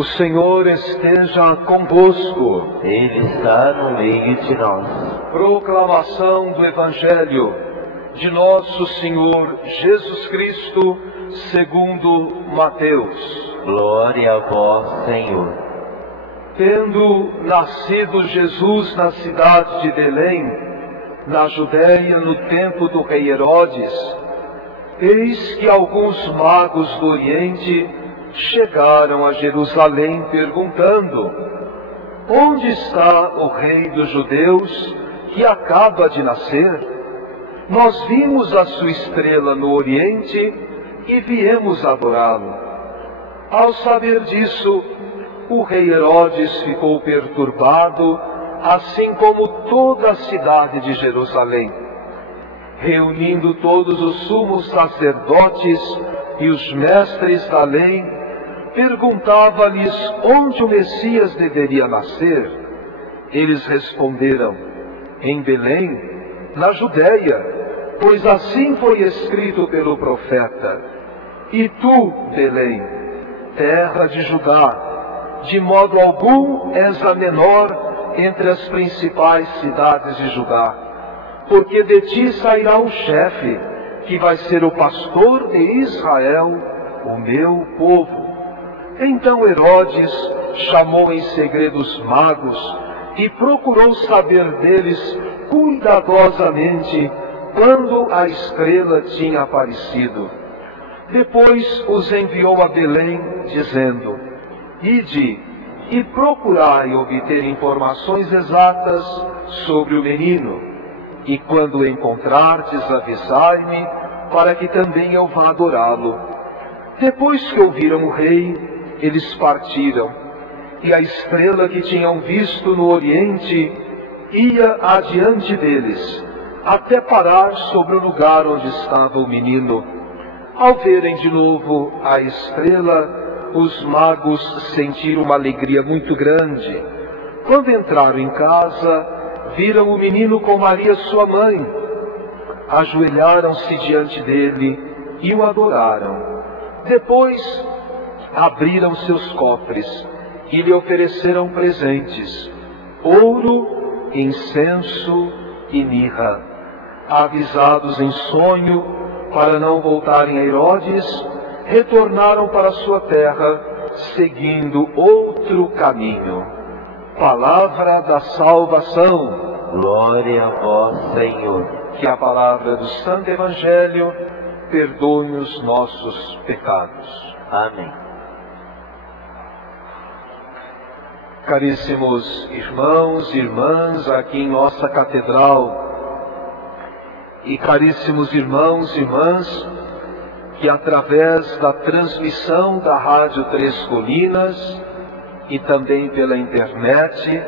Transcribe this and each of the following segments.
O Senhor esteja convosco. Ele está no meio de nós. Proclamação do Evangelho de nosso Senhor Jesus Cristo, segundo Mateus. Glória a vós, Senhor. Tendo nascido Jesus na cidade de Belém, na Judéia, no tempo do rei Herodes, eis que alguns magos do Oriente chegaram a Jerusalém perguntando: onde está o rei dos judeus que acaba de nascer? Nós vimos a sua estrela no Oriente e viemos adorá-lo. Ao saber disso, o rei Herodes ficou perturbado, assim como toda a cidade de Jerusalém. Reunindo todos os sumos sacerdotes e os mestres da lei, perguntava-lhes onde o Messias deveria nascer. Eles responderam: em Belém, na Judéia, pois assim foi escrito pelo profeta: e tu, Belém, terra de Judá, de modo algum és a menor entre as principais cidades de Judá, porque de ti sairá um chefe, que vai ser o pastor de Israel, o meu povo. Então Herodes chamou em segredo os magos e procurou saber deles cuidadosamente quando a estrela tinha aparecido. Depois os enviou a Belém, dizendo: ide e procurai obter informações exatas sobre o menino, e quando o encontrardes, avisai-me, para que também eu vá adorá-lo. Depois que ouviram o rei, eles partiram, e a estrela que tinham visto no Oriente ia adiante deles, até parar sobre o lugar onde estava o menino. Ao verem de novo a estrela, os magos sentiram uma alegria muito grande. Quando entraram em casa, viram o menino com Maria, sua mãe. Ajoelharam-se diante dele e o adoraram. Depois abriram seus cofres e lhe ofereceram presentes: ouro, incenso e mirra. Avisados em sonho para não voltarem a Herodes, retornaram para sua terra, seguindo outro caminho. Palavra da salvação. Glória a vós, Senhor. Que a palavra do Santo Evangelho perdoe os nossos pecados. Amém. Caríssimos irmãos e irmãs aqui em nossa catedral, e caríssimos irmãos e irmãs que através da transmissão da Rádio Três Colinas e também pela internet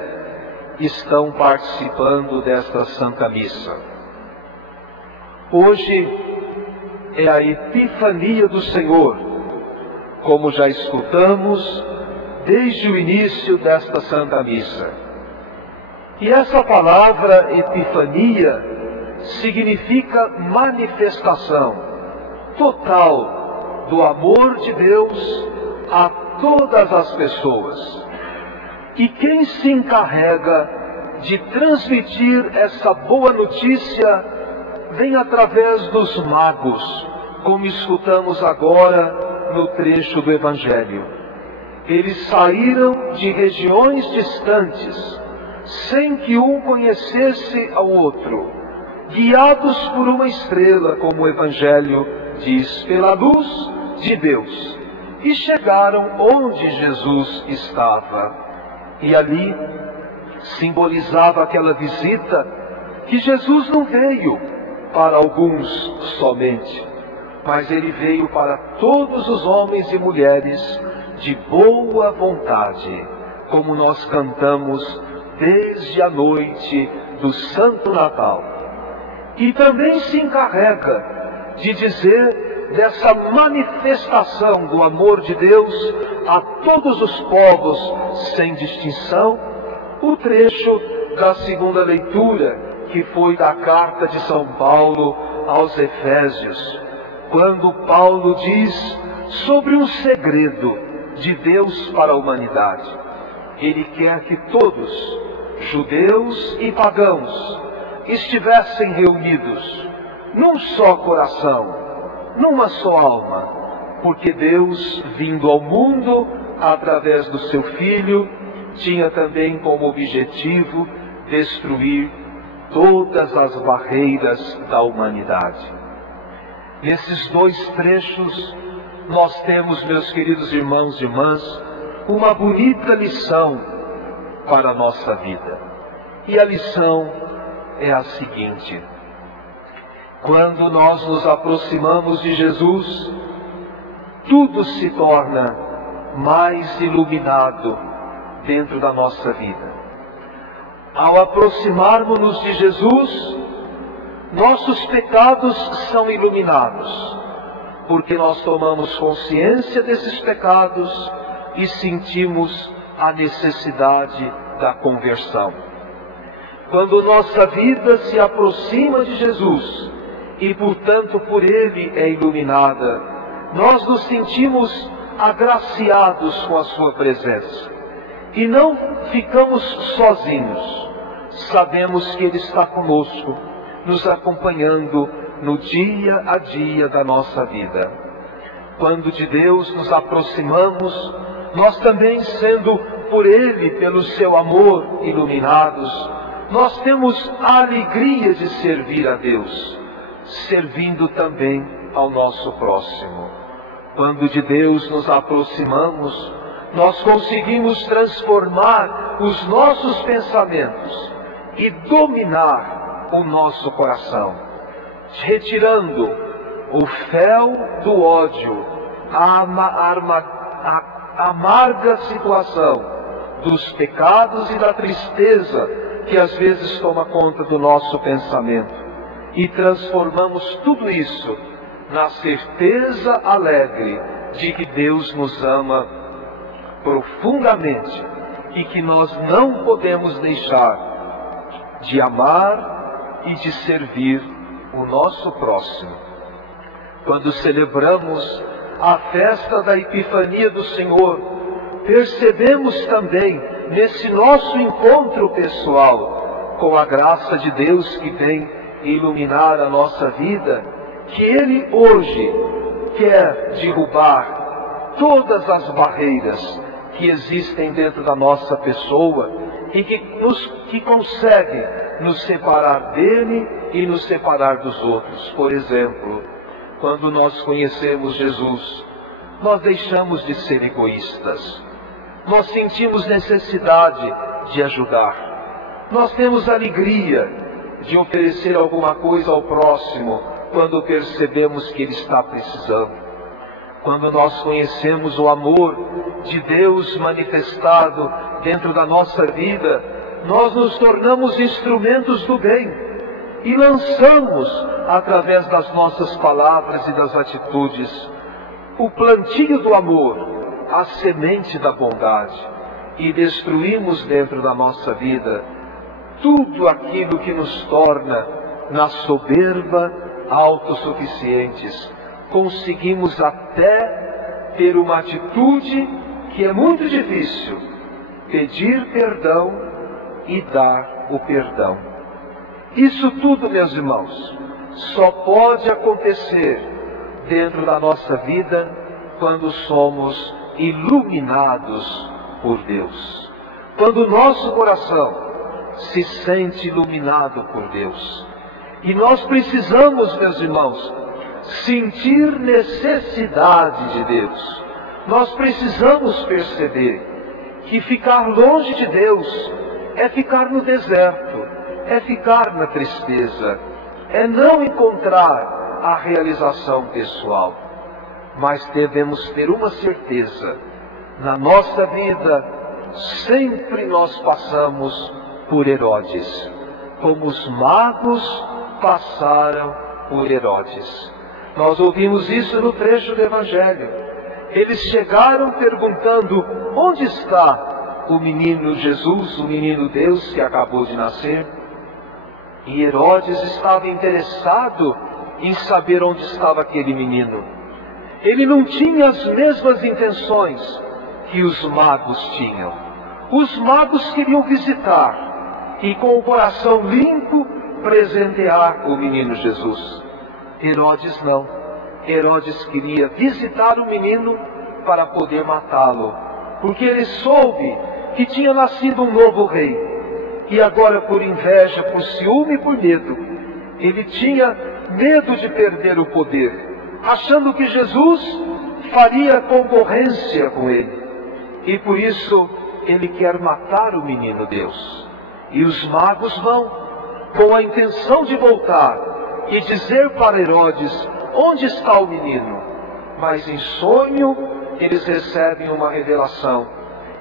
estão participando desta Santa Missa. Hoje é a Epifania do Senhor, como já escutamos desde o início desta Santa Missa. E essa palavra Epifania significa manifestação total do amor de Deus a todas as pessoas. E quem se encarrega de transmitir essa boa notícia vem através dos magos, como escutamos agora no trecho do Evangelho. Eles saíram de regiões distantes, sem que um conhecesse ao outro, guiados por uma estrela, como o Evangelho diz, pela luz de Deus, e chegaram onde Jesus estava. E ali simbolizava aquela visita que Jesus não veio para alguns somente, mas ele veio para todos os homens e mulheres de boa vontade, como nós cantamos desde a noite do Santo Natal. E também se encarrega de dizer dessa manifestação do amor de Deus a todos os povos, sem distinção, o trecho da segunda leitura, que foi da carta de São Paulo aos Efésios, quando Paulo diz sobre um segredo de Deus para a humanidade. Ele quer que todos, judeus e pagãos, estivessem reunidos num só coração, numa só alma, porque Deus, vindo ao mundo através do seu Filho, tinha também como objetivo destruir todas as barreiras da humanidade. Nesses dois trechos, nós temos, meus queridos irmãos e irmãs, uma bonita lição para a nossa vida. E a lição é a seguinte: quando nós nos aproximamos de Jesus, tudo se torna mais iluminado dentro da nossa vida. Ao aproximarmos-nos de Jesus, nossos pecados são iluminados, porque nós tomamos consciência desses pecados e sentimos a necessidade da conversão. Quando nossa vida se aproxima de Jesus e, portanto, por Ele é iluminada, nós nos sentimos agraciados com a Sua presença. E não ficamos sozinhos. Sabemos que Ele está conosco, nos acompanhando no dia a dia da nossa vida. Quando de Deus nos aproximamos, nós também, sendo por Ele, pelo seu amor, iluminados, nós temos a alegria de servir a Deus, servindo também ao nosso próximo. Quando de Deus nos aproximamos, nós conseguimos transformar os nossos pensamentos e dominar o nosso coração, retirando o fel do ódio, a amarga situação dos pecados e da tristeza que às vezes toma conta do nosso pensamento, e transformamos tudo isso na certeza alegre de que Deus nos ama profundamente e que nós não podemos deixar de amar e de servir o nosso próximo. Quando celebramos a festa da Epifania do Senhor, percebemos também nesse nosso encontro pessoal com a graça de Deus que vem iluminar a nossa vida, que Ele hoje quer derrubar todas as barreiras que existem dentro da nossa pessoa e que conseguem nos separar dele e nos separar dos outros. Por exemplo, quando nós conhecemos Jesus, nós deixamos de ser egoístas. Nós sentimos necessidade de ajudar. Nós temos alegria de oferecer alguma coisa ao próximo quando percebemos que ele está precisando. Quando nós conhecemos o amor de Deus manifestado dentro da nossa vida, nós nos tornamos instrumentos do bem e lançamos, através das nossas palavras e das atitudes, o plantio do amor, a semente da bondade, e destruímos dentro da nossa vida tudo aquilo que nos torna, na soberba, autossuficientes. Conseguimos até ter uma atitude que é muito difícil: pedir perdão e dar o perdão. Isso tudo, meus irmãos, só pode acontecer dentro da nossa vida quando somos iluminados por Deus. Quando o nosso coração se sente iluminado por Deus. E nós precisamos, meus irmãos, sentir necessidade de Deus. Nós precisamos perceber que ficar longe de Deus é ficar no deserto, é ficar na tristeza, é não encontrar a realização pessoal. Mas devemos ter uma certeza: na nossa vida sempre nós passamos por Herodes, como os magos passaram por Herodes. Nós ouvimos isso no trecho do Evangelho. Eles chegaram perguntando: onde está o menino Jesus, o menino Deus que acabou de nascer? E Herodes estava interessado em saber onde estava aquele menino. Ele não tinha as mesmas intenções que os magos tinham. Os magos queriam visitar e, com o coração limpo, presentear o menino Jesus. Herodes não. Herodes queria visitar o menino para poder matá-lo, porque ele soube que tinha nascido um novo rei. E agora, por inveja, por ciúme e por medo, ele tinha medo de perder o poder, achando que Jesus faria concorrência com ele. E por isso ele quer matar o menino Deus. E os magos vão com a intenção de voltar e dizer para Herodes onde está o menino. Mas em sonho eles recebem uma revelação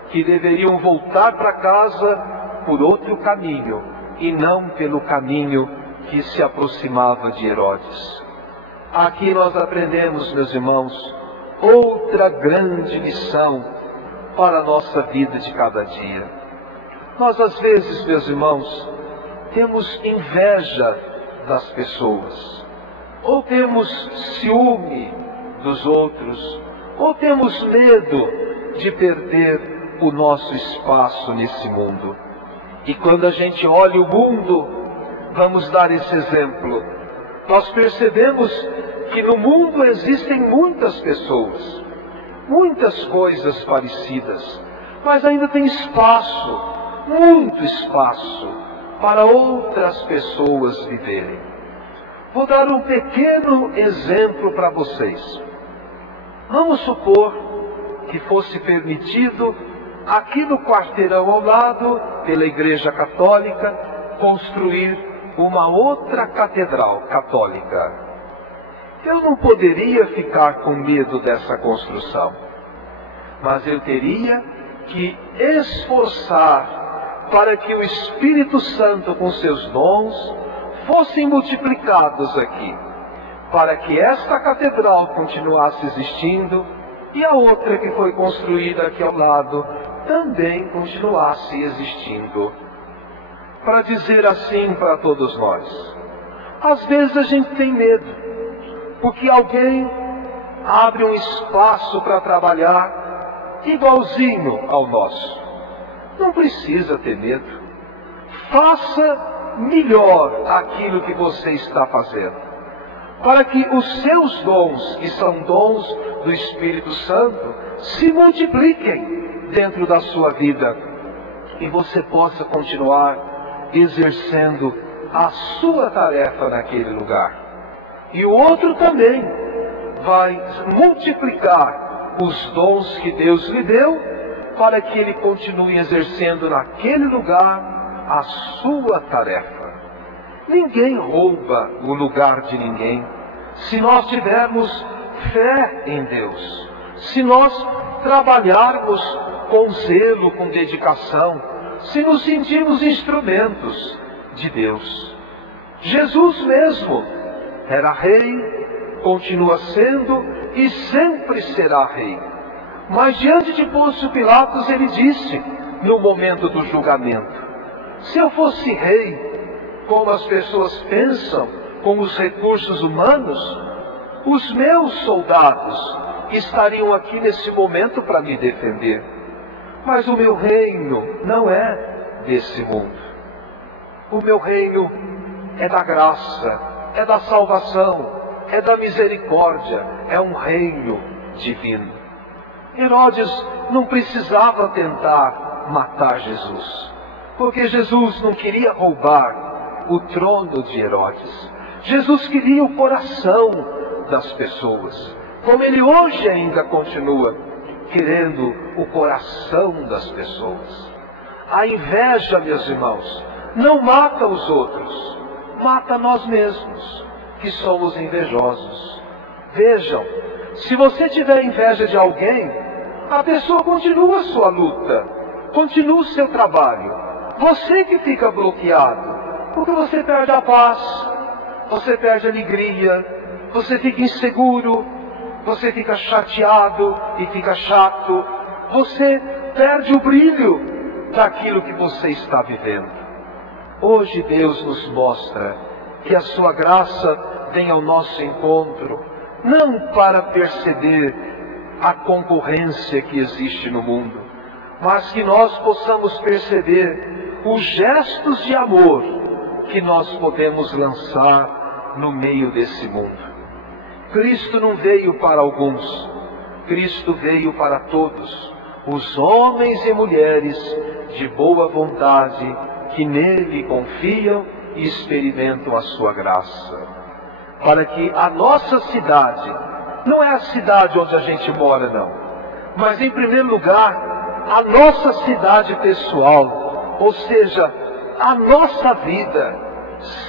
que deveriam voltar para casa por outro caminho e não pelo caminho que se aproximava de Herodes. Aqui nós aprendemos, meus irmãos, outra grande lição para a nossa vida de cada dia. Nós às vezes, meus irmãos, temos inveja das pessoas, ou temos ciúme dos outros, ou temos medo de perder o nosso espaço nesse mundo. E quando a gente olha o mundo, vamos dar esse exemplo, nós percebemos que no mundo existem muitas pessoas, muitas coisas parecidas, mas ainda tem espaço, muito espaço, para outras pessoas viverem. Vou dar um pequeno exemplo para vocês. Vamos supor que fosse permitido, aqui no quarteirão ao lado, pela Igreja Católica, construir uma outra catedral católica. Eu não poderia ficar com medo dessa construção, mas eu teria que esforçar para que o Espírito Santo, com seus dons, fossem multiplicados aqui, para que esta catedral continuasse existindo e a outra que foi construída aqui ao lado também continuasse existindo. Para dizer assim para todos nós, às vezes a gente tem medo, porque alguém abre um espaço para trabalhar igualzinho ao nosso. Não precisa ter medo. Faça melhor aquilo que você está fazendo, para que os seus dons, que são dons do Espírito Santo, se multipliquem dentro da sua vida e você possa continuar exercendo a sua tarefa naquele lugar. E o outro também vai multiplicar os dons que Deus lhe deu para que ele continue exercendo naquele lugar a sua tarefa. Ninguém rouba o lugar de ninguém. Se nós tivermos fé em Deus, se nós trabalharmos com zelo, com dedicação, se nos sentirmos instrumentos de Deus. Jesus mesmo era rei, continua sendo e sempre será rei. Mas diante de Pôncio Pilatos ele disse, no momento do julgamento, se eu fosse rei, como as pessoas pensam, com os recursos humanos, os meus soldados estariam aqui nesse momento para me defender. Mas o meu reino não é desse mundo. O meu reino é da graça, é da salvação, é da misericórdia, é um reino divino. Herodes não precisava tentar matar Jesus, porque Jesus não queria roubar o trono de Herodes. Jesus queria o coração das pessoas, como ele hoje ainda continua querendo o coração das pessoas. A inveja, meus irmãos, não mata os outros, mata nós mesmos, que somos invejosos. Vejam, se você tiver inveja de alguém, a pessoa continua a sua luta, continua o seu trabalho. Você que fica bloqueado, porque você perde a paz, você perde a alegria, você fica inseguro, você fica chateado e fica chato, você perde o brilho daquilo que você está vivendo. Hoje Deus nos mostra que a sua graça vem ao nosso encontro, não para perceber a concorrência que existe no mundo, mas que nós possamos perceber os gestos de amor que nós podemos lançar no meio desse mundo. Cristo não veio para alguns, Cristo veio para todos, os homens e mulheres de boa vontade que nele confiam e experimentam a sua graça. Para que a nossa cidade, não é a cidade onde a gente mora não, mas em primeiro lugar, a nossa cidade pessoal, ou seja, a nossa vida,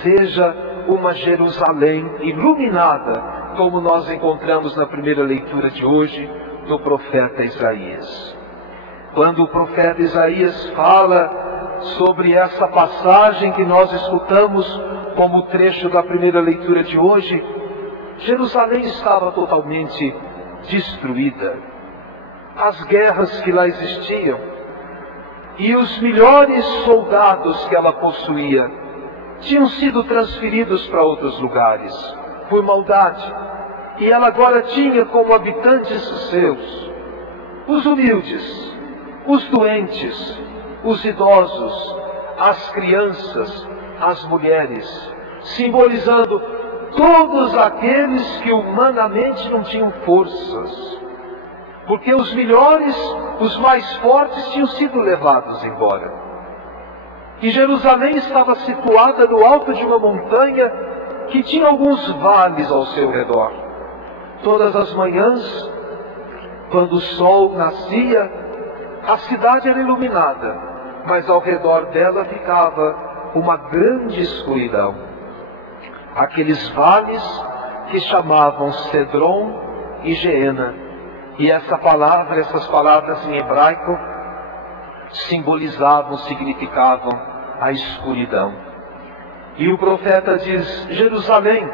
seja uma Jerusalém iluminada, como nós encontramos na primeira leitura de hoje do profeta Isaías. Quando o profeta Isaías fala sobre essa passagem que nós escutamos como trecho da primeira leitura de hoje, Jerusalém estava totalmente destruída. As guerras que lá existiam e os melhores soldados que ela possuía tinham sido transferidos para outros lugares por maldade, e ela agora tinha como habitantes seus os humildes, os doentes, os idosos, as crianças, as mulheres, simbolizando todos aqueles que humanamente não tinham forças, porque os melhores, os mais fortes tinham sido levados embora. E Jerusalém estava situada no alto de uma montanha que tinha alguns vales ao seu redor. Todas as manhãs, quando o sol nascia, a cidade era iluminada, mas ao redor dela ficava uma grande escuridão. Aqueles vales que chamavam Cedron e Geena, e essas palavras em hebraico simbolizavam, significavam a escuridão. E o profeta diz: Jerusalém,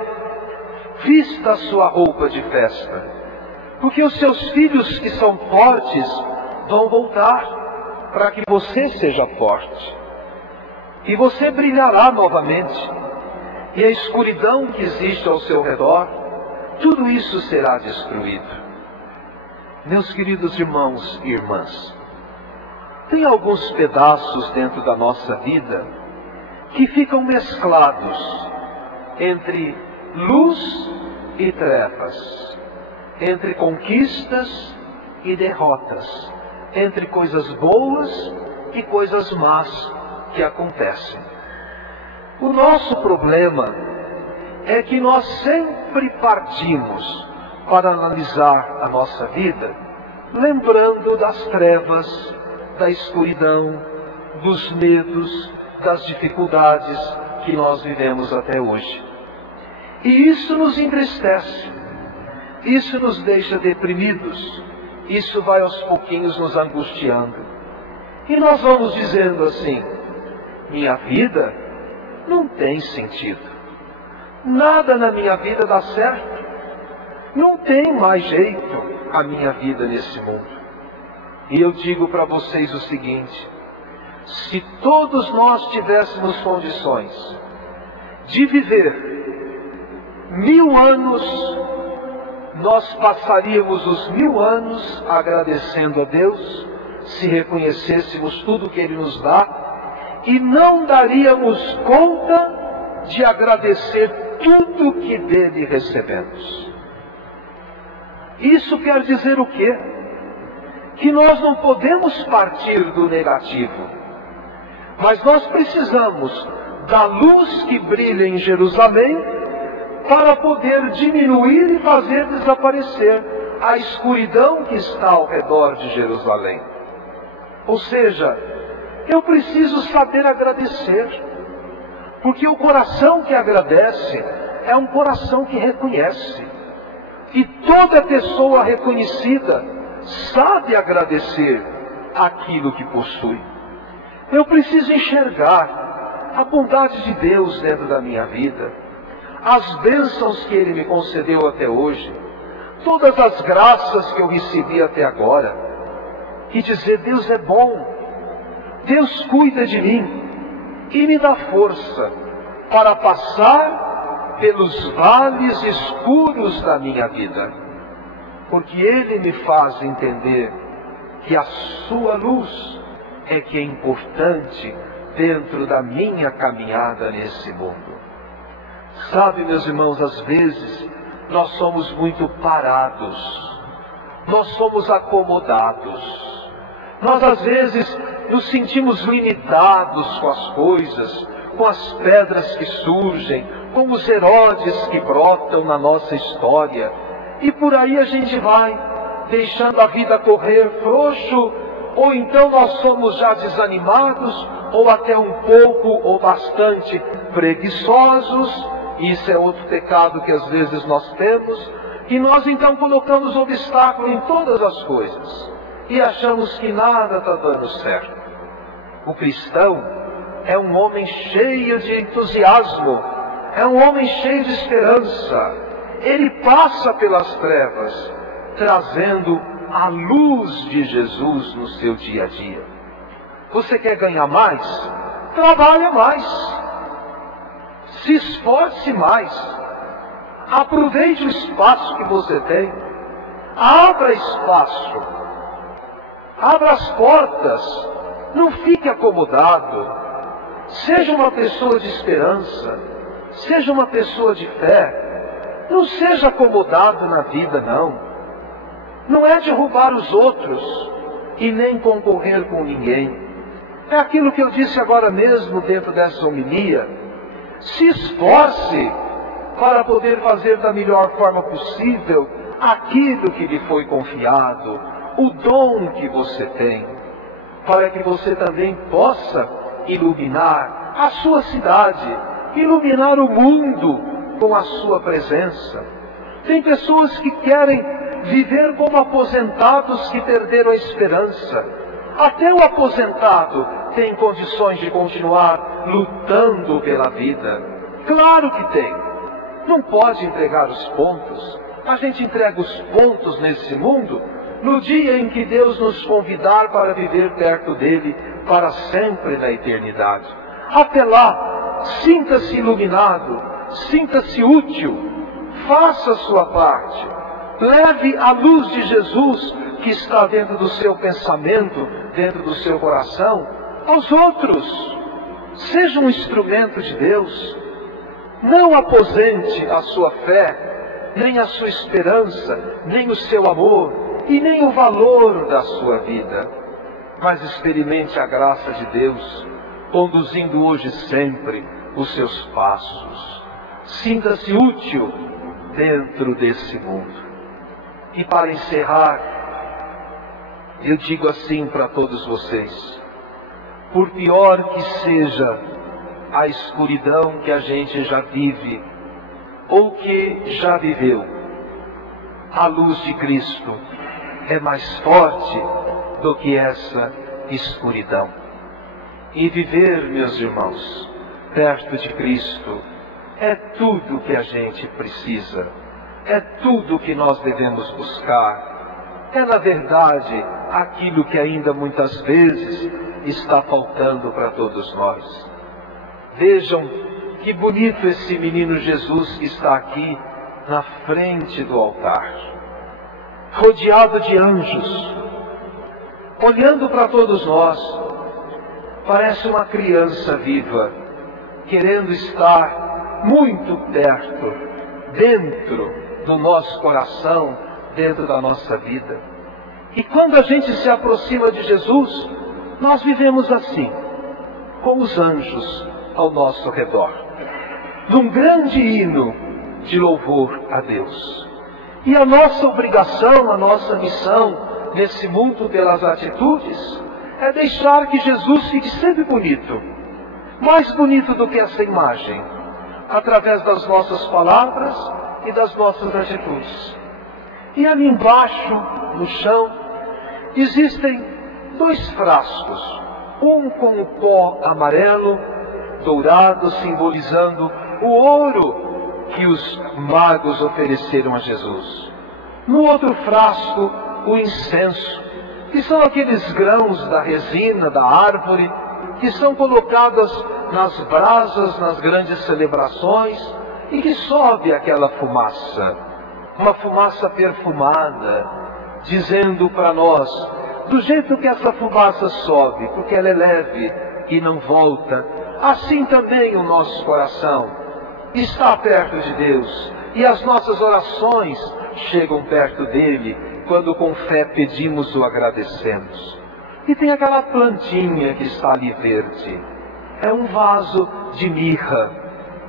vista a sua roupa de festa, porque os seus filhos que são fortes vão voltar, para que você seja forte. E você brilhará novamente, e a escuridão que existe ao seu redor, tudo isso será destruído. Meus queridos irmãos e irmãs, tem alguns pedaços dentro da nossa vida que ficam mesclados entre luz e trevas, entre conquistas e derrotas, entre coisas boas e coisas más que acontecem. O nosso problema é que nós sempre partimos para analisar a nossa vida, lembrando das trevas, da escuridão, dos medos, das dificuldades que nós vivemos até hoje. E isso nos entristece, isso nos deixa deprimidos, isso vai aos pouquinhos nos angustiando. E nós vamos dizendo assim: minha vida não tem sentido, nada na minha vida dá certo, não tem mais jeito a minha vida nesse mundo. E eu digo para vocês o seguinte: se todos nós tivéssemos condições de viver 1000 anos, nós passaríamos os 1000 anos agradecendo a Deus, se reconhecêssemos tudo que Ele nos dá, e não daríamos conta de agradecer tudo que dele recebemos. Isso quer dizer o quê? Que nós não podemos partir do negativo, mas nós precisamos da luz que brilha em Jerusalém para poder diminuir e fazer desaparecer a escuridão que está ao redor de Jerusalém. Ou seja, eu preciso saber agradecer, porque o coração que agradece é um coração que reconhece. E toda pessoa reconhecida sabe agradecer aquilo que possui. Eu preciso enxergar a bondade de Deus dentro da minha vida, as bênçãos que Ele me concedeu até hoje, todas as graças que eu recebi até agora, e dizer: Deus é bom, Deus cuida de mim e me dá força para passar pelos vales escuros da minha vida. porque Ele me faz entender que a sua luz é que é importante dentro da minha caminhada nesse mundo. Sabe, meus irmãos, às vezes nós somos muito parados, nós somos acomodados, nós às vezes nos sentimos limitados com as coisas, com as pedras que surgem, com os Herodes que brotam na nossa história, e por aí a gente vai, deixando a vida correr frouxo, ou então nós somos já desanimados, ou até um pouco ou bastante preguiçosos. Isso é outro pecado que às vezes nós temos, e nós então colocamos obstáculo em todas as coisas, e achamos que nada está dando certo. O cristão é um homem cheio de entusiasmo, é um homem cheio de esperança. Ele passa pelas trevas, trazendo a luz de Jesus no seu dia a dia. Você quer ganhar mais? Trabalha mais. Se esforce mais. Aproveite o espaço que você tem. Abra espaço. Abra as portas. Não fique acomodado. Seja uma pessoa de esperança. Seja uma pessoa de fé. Não seja acomodado na vida, não. Não é derrubar os outros e nem concorrer com ninguém. É aquilo que eu disse agora mesmo dentro dessa homilia. Se esforce para poder fazer da melhor forma possível aquilo que lhe foi confiado, o dom que você tem, para que você também possa iluminar a sua cidade, iluminar o mundo com a sua presença. Tem pessoas que querem viver como aposentados que perderam a esperança. Até o aposentado tem condições de continuar lutando pela vida. Claro que tem. Não pode entregar os pontos. A gente entrega os pontos nesse mundo no dia em que Deus nos convidar para viver perto dele para sempre na eternidade. Até lá, sinta-se iluminado, sinta-se útil, faça a sua parte. Leve a luz de Jesus que está dentro do seu pensamento, dentro do seu coração, aos outros. Seja um instrumento de Deus. Não aposente a sua fé, nem a sua esperança, nem o seu amor e nem o valor da sua vida. Mas experimente a graça de Deus, conduzindo hoje e sempre os seus passos. Sinta-se útil dentro desse mundo. E para encerrar, eu digo assim para todos vocês: por pior que seja a escuridão que a gente já vive, ou que já viveu, a luz de Cristo é mais forte do que essa escuridão. E viver, meus irmãos, perto de Cristo, é tudo que a gente precisa, é tudo que nós devemos buscar. É, na verdade, aquilo que ainda muitas vezes está faltando para todos nós. Vejam que bonito esse menino Jesus que está aqui na frente do altar, rodeado de anjos, olhando para todos nós. Parece uma criança viva, querendo estar muito perto, dentro do nosso coração, dentro da nossa vida. E quando a gente se aproxima de Jesus, nós vivemos assim, com os anjos ao nosso redor, num grande hino de louvor a Deus. E a nossa obrigação, a nossa missão nesse mundo pelas atitudes, é deixar que Jesus fique sempre bonito, mais bonito do que essa imagem, através das nossas palavras e das nossas atitudes. E ali embaixo, no chão, existem 2 frascos, um com o pó amarelo, dourado, simbolizando o ouro que os magos ofereceram a Jesus. No outro frasco, o incenso, que são aqueles grãos da resina, da árvore, que são colocadas nas brasas, nas grandes celebrações, e que sobe aquela fumaça. uma fumaça perfumada, dizendo para nós, do jeito que essa fumaça sobe, porque ela é leve e não volta, assim também o nosso coração está perto de Deus, e as nossas orações chegam perto dele, quando com fé pedimos ou agradecemos. E tem aquela plantinha que está ali verde, é um vaso de mirra,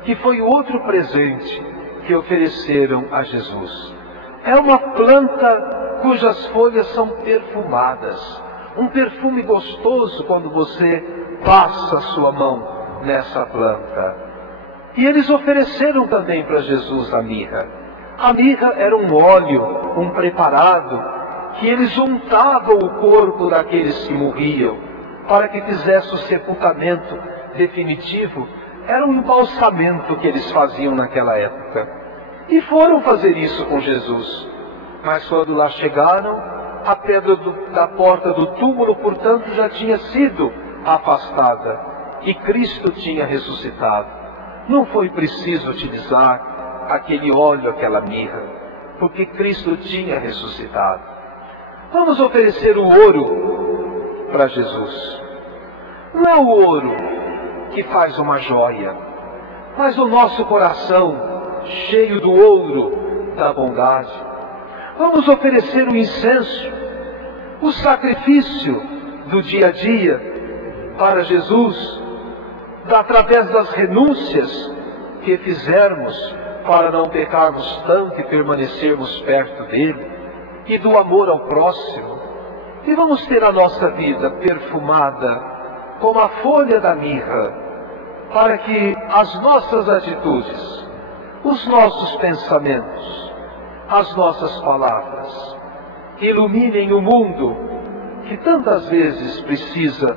que foi outro presente que ofereceram a Jesus. É uma planta cujas folhas são perfumadas, um perfume gostoso quando você passa a sua mão nessa planta. E eles ofereceram também para Jesus a mirra. A mirra era um óleo, um preparado, que eles untavam o corpo daqueles que morriam, para que fizesse o sepultamento definitivo. Era um embalsamento que eles faziam naquela época. E foram fazer isso com Jesus. Mas quando lá chegaram, a pedra da porta do túmulo, portanto, já tinha sido afastada. E Cristo tinha ressuscitado. Não foi preciso utilizar aquele óleo, aquela mirra, porque Cristo tinha ressuscitado. Vamos oferecer o ouro para Jesus. Não é o ouro que faz uma joia, mas o nosso coração cheio do ouro da bondade. Vamos oferecer o incenso, o sacrifício do dia a dia para Jesus, através das renúncias que fizermos para não pecarmos tanto e permanecermos perto dele, e do amor ao próximo. E vamos ter a nossa vida perfumada como a folha da mirra, para que as nossas atitudes, os nossos pensamentos, as nossas palavras iluminem o mundo que tantas vezes precisa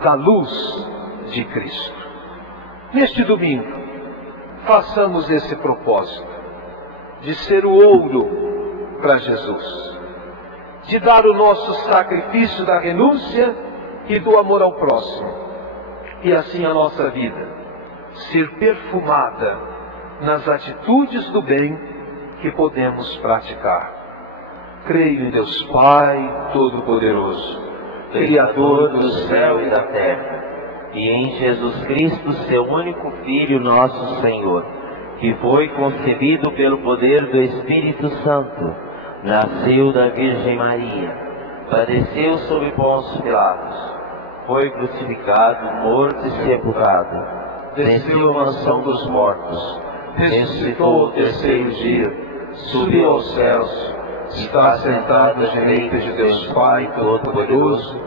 da luz de Cristo. Neste domingo, façamos esse propósito de ser o ouro para Jesus, de dar o nosso sacrifício da renúncia e do amor ao próximo, e assim a nossa vida ser perfumada nas atitudes do bem que podemos praticar. Creio em Deus Pai Todo-Poderoso, Criador do céu e da terra, e em Jesus Cristo, seu único Filho, nosso Senhor, que foi concebido pelo poder do Espírito Santo, nasceu da Virgem Maria, padeceu sob Pôncio Pilatos, foi crucificado, morto e sepultado, desceu à mansão dos mortos, ressuscitou ao terceiro dia, subiu aos céus, está sentado à direita de Deus Pai Todo-Poderoso,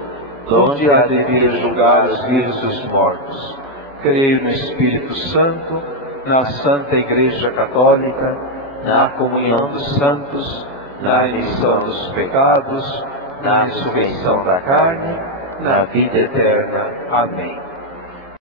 donde há de vir julgar os vivos e os mortos. Creio no Espírito Santo, na Santa Igreja Católica, na comunhão dos santos, na remissão dos pecados, na ressurreição da carne, na vida eterna. Amém.